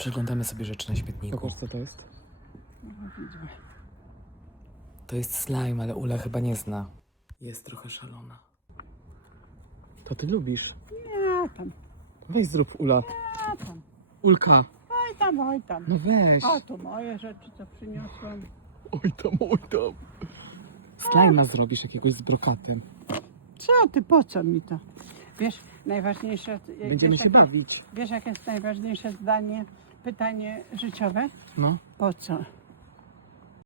Przeglądamy sobie rzeczy na śmietniku. Zobacz, co to jest. To jest slime, ale Ula chyba nie zna. Jest trochę szalona. To ty lubisz. Ja tam, Weź zrób, Ula. ja tam. Ulka. Oj tam, oj tam. No weź. A tu moje rzeczy, co przyniosłam. Oj tam, oj tam. Slajma zrobisz jakiegoś z brokatem. Co ty, po co mi to? Wiesz, najważniejsze... Będziemy wiesz, się jakie- bawić. Wiesz, jakie jest najważniejsze zdanie, pytanie życiowe? No. Po co?